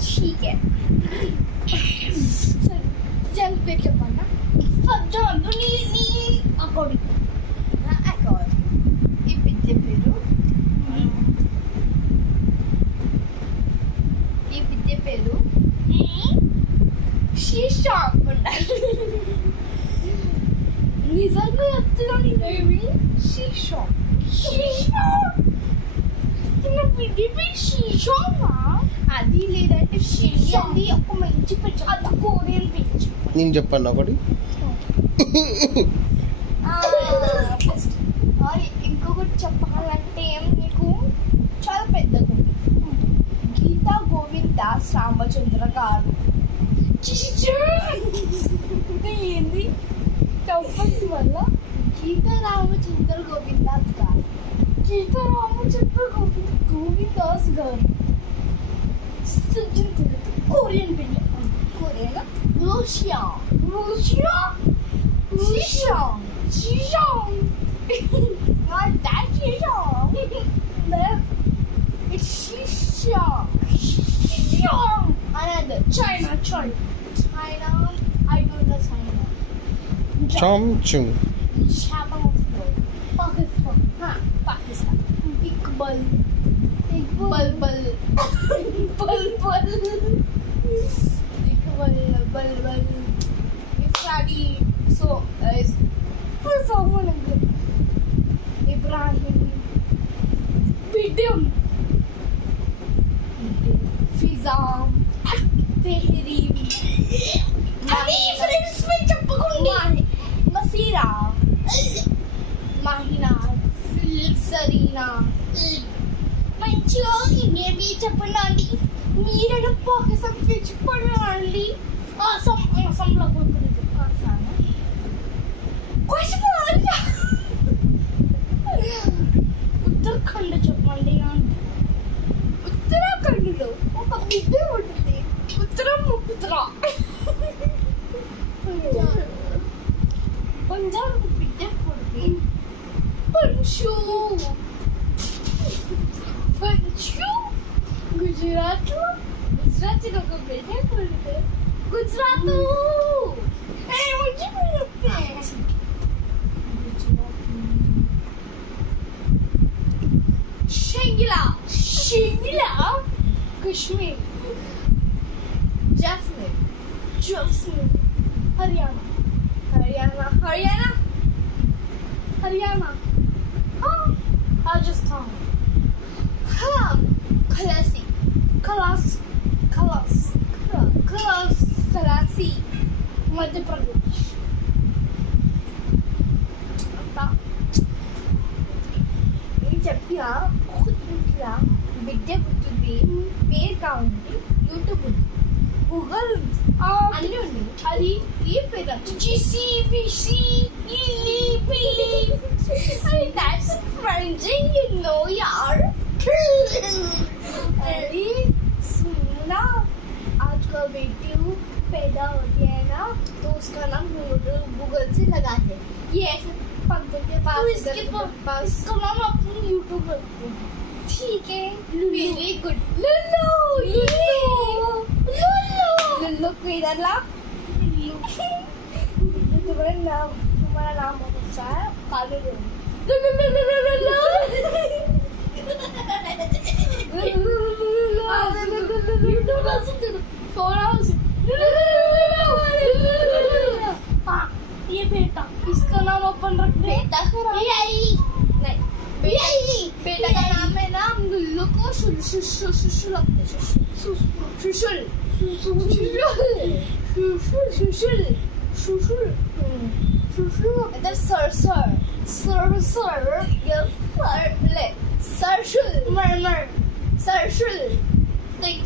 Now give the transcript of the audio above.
ठीक है चल पे क्या पढ़ना John, ni akori. Na akor. Ibidde peru. Ibidde peru. Shisha undaలి. నిజంగా చెప్తున్నాను ఇదేమి శిషా అది లేదంటే అది ఒక మంచి పిచ్చ అది కోరియన్ పిచ్చ నేను చెప్పాను ఒకటి ఇంకొకటి చెప్పాలంటే నీకు చాలా పెద్దగా గీతా గోవింద్ దాస్ రామచంద్ర గారు ఏంది చెప్పండి వల్ల గీతా రామచంద్ర గోవింద్ దాస్ గారు గీతా రామచంద్ర గోవింద్ దాస్ గారు కొరియన్ బిడ్డ Korean Russia that's it's another China I don't know China Chongqing Pakistan Iqbal Ifradi so someone Ibrahim Bidam Fizam Tehrim Ani friends mein chappakundi Masira Mahina Sarina మంచిగా ఇండియన్ చెప్పండి మీరైనా పాకిస్తాన్ చెప్పండి అసంలో ఉత్తరాఖండ్ చెప్పండి ఉత్తరాఖండ్లో ఒక బిడ్డ ఉంటుంది ఉత్తరం పంజాబ్ బిడ్డ పుడుతుంది పంచు గుజరాత్ ఒక బిడ్డ పుడుతుంది Gujarat Shingla Kashmir Jasmine Haryana Rajasthan Kalasi Madhya Pradesh చెప్పినా ఇట్లా బిడ్డ పుట్టింది పేరు కావాలి యూట్యూబ్ ఉంది గూగుల్ అన్నీ ఉంది అది ఏ పేరు that's French you know yaar अरे सुनना आज का बेटी पैदा होती है ना तो उसका नाम गूगल से लगाते हैं ये ऐसे पंखों के पास इसका नाम अपनी यूट्यूब रखते हैं ठीक है वेरी गुड लुल्लू को इधर ला तुम्हारा नाम बहुत अच्छा है काले ये बेटा इसका नाम अपन रखते हैं बेटा का नाम है ना लुल्लू को शुशुल इधर सर सरशुल मर सरशुल तो एक